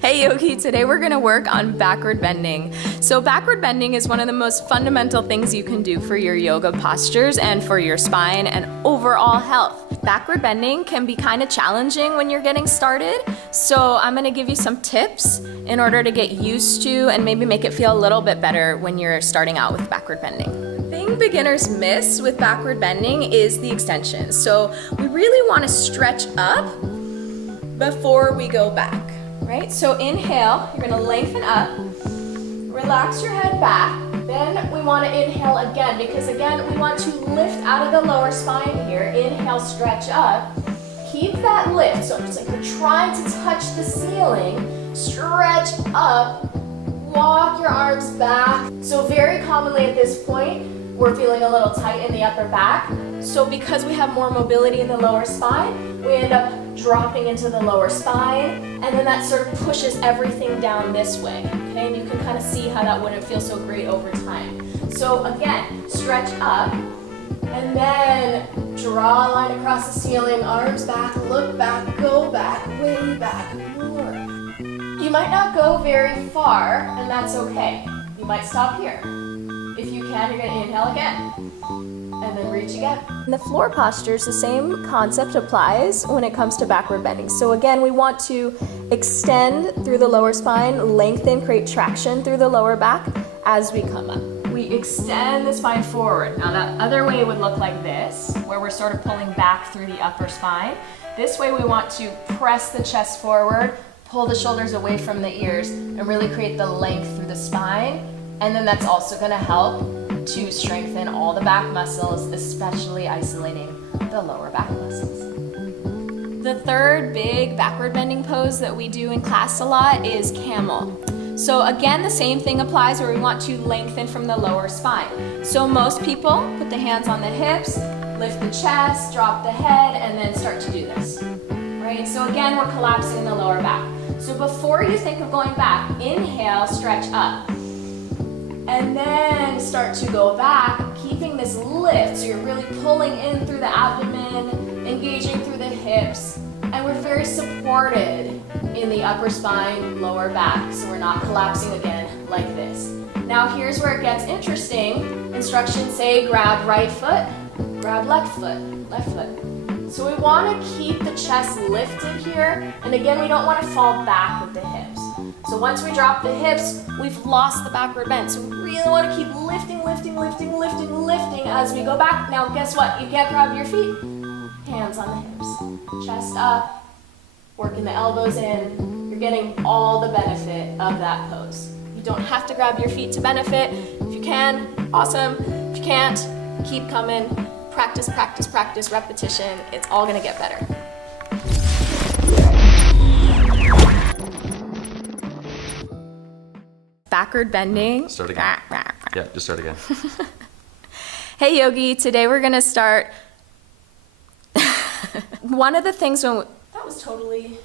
Hey Yogi, today we're gonna work on backward bending. So backward bending is one of the most fundamental things you can do for your yoga postures and for your spine and overall health. Backward bending can be kind of challenging when you're getting started. So I'm gonna give you some tips in order to get used to and maybe make it feel a little bit better when you're starting out with backward bending. The thing beginners miss with backward bending is the extension. So we really wanna stretch up before we go back. Right? So inhale, you're gonna lengthen up, relax your head back, then we wanna inhale again because again, we want to lift out of the lower spine here. Inhale, stretch up, keep that lift. So it's like you're trying to touch the ceiling, stretch up, walk your arms back. So very commonly at this point, we're feeling a little tight in the upper back. So because we have more mobility in the lower spine, we end up dropping into the lower spine, and then that sort of pushes everything down this way, okay? And you can kind of see how that wouldn't feel so great over time. So again, stretch up, and then draw a line across the ceiling, arms back, look back, go back, way back, more. You might not go very far, and that's okay. You might stop here. If you can, you're gonna inhale again, and then reach again. In the floor postures, the same concept applies when it comes to backward bending. So again, we want to extend through the lower spine, lengthen, create traction through the lower back as we come up. We extend the spine forward. Now that other way would look like this, where we're sort of pulling back through the upper spine. This way we want to press the chest forward, pull the shoulders away from the ears, and really create the length through the spine. And then that's also gonna help to strengthen all the back muscles, especially isolating the lower back muscles. The third big backward bending pose that we do in class a lot is camel. So again, the same thing applies where we want to lengthen from the lower spine. So most people put the hands on the hips, lift the chest, drop the head, and then start to do this, right? So again, we're collapsing the lower back. So before you think of going back, inhale, stretch up. And then start to go back, keeping this lift. So you're really pulling in through the abdomen, engaging through the hips, and we're very supported in the upper spine, lower back, so we're not collapsing again like this. Now here's where it gets interesting. Instructions say grab right foot, grab left foot, left foot. So we want to keep the chest lifted here, and again, we don't want to fall back with the hips. So once we drop the hips, we've lost the backward bend. So we really want to keep lifting, lifting, lifting, lifting, lifting as we go back. Now guess what? You can't grab your feet. Hands on the hips. Chest up, working the elbows in. You're getting all the benefit of that pose. You don't have to grab your feet to benefit. If you can, awesome. If you can't, keep coming. Practice, practice, practice, repetition. It's all gonna get better. Backward bending. Start again. Yeah, just start again. Hey Yogi, today we're gonna start. One of the things that was totally